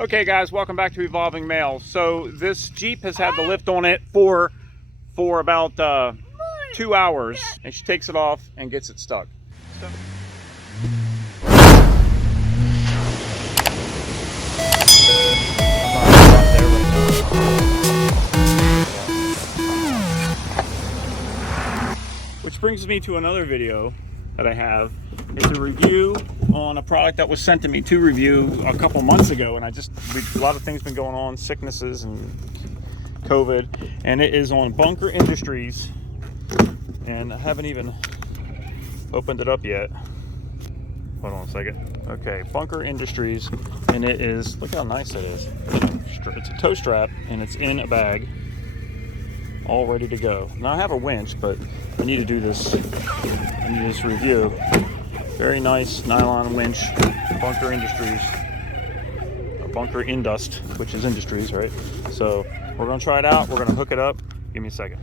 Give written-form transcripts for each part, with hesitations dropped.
Okay guys, welcome back to Evolving Mail. So this Jeep has had the lift on it for about 2 hours, and she takes it off and gets it stuck. Which brings me to another video that I have. It's a review on a product that was sent to me to review a couple months ago, and a lot of things been going on, sicknesses and COVID, and it is on Bunker Industries, and I haven't even opened it up yet. Hold on a second. Okay, Bunker Industries, and it is, look how nice it is. It's a tow strap, and it's in a bag, all ready to go. Now I have a winch, but I need to do this. I need this review. Very nice nylon winch, Bunker Industries, or Bunker Indust, which is Industries, right? So we're gonna try it out. We're gonna hook it up. Give me a second.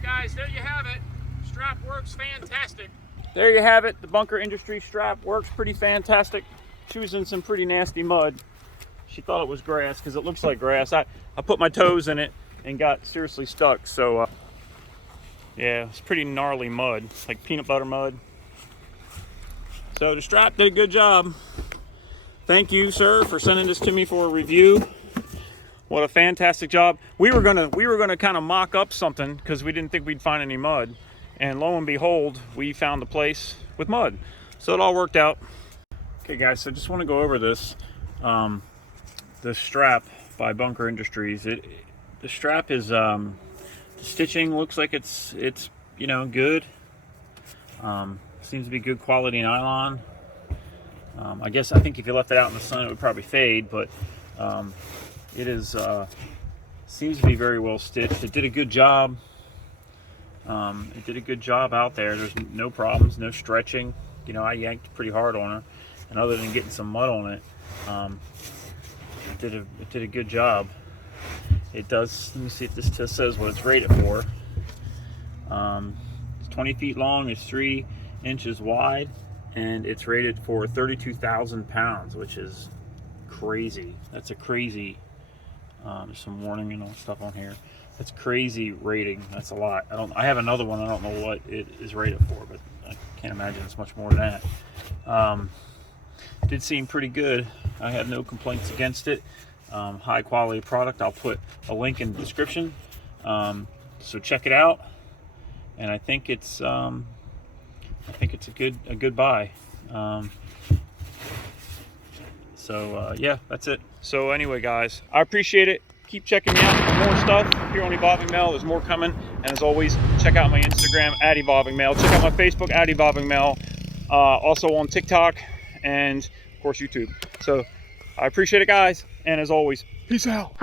Guys, there you have it. Strap works fantastic. There you have it. The Bunker Industries strap works pretty fantastic. She was in some pretty nasty mud. She thought it was grass because it looks like grass. I put my toes in it and got seriously stuck. So yeah, it's pretty gnarly mud, like peanut butter mud. So the strap did a good job. Thank you, sir, for sending this to me for a review. What a fantastic job. We were gonna kind of mock up something because we didn't think we'd find any mud, and lo and behold, we found a place with mud. So it all worked out. Okay guys, so just want to go over this the strap by Bunker Industries. The strap is the stitching looks like it's you know, good. Seems to be good quality nylon. I think if you left it out in the sun it would probably fade, but it is seems to be very well stitched. It did a good job. It did a good job out there. There's no problems, no stretching. You know, I yanked pretty hard on her, and other than getting some mud on it, it did a good job. It does. Let me see if this test says what it's rated for. It's 20 feet long. It's 3 inches wide, and it's rated for 32,000 pounds, which is crazy. That's a crazy. There's some warning and all stuff on here. That's crazy rating. That's a lot. I have another one. I don't know what it is rated for, but I can't imagine it's much more than that. Did seem pretty good. I have no complaints against it. High quality product. I'll put a link in the description. So check it out. And I think it's a good buy. Yeah, that's it. So anyway, guys, I appreciate it. Keep checking me out for more stuff here on Evolving Mail. There's more coming. And as always, check out my Instagram at Evolving Mail. Check out my Facebook at Evolving Mail. Also on TikTok and, of course, YouTube. So I appreciate it, guys. And as always, peace out.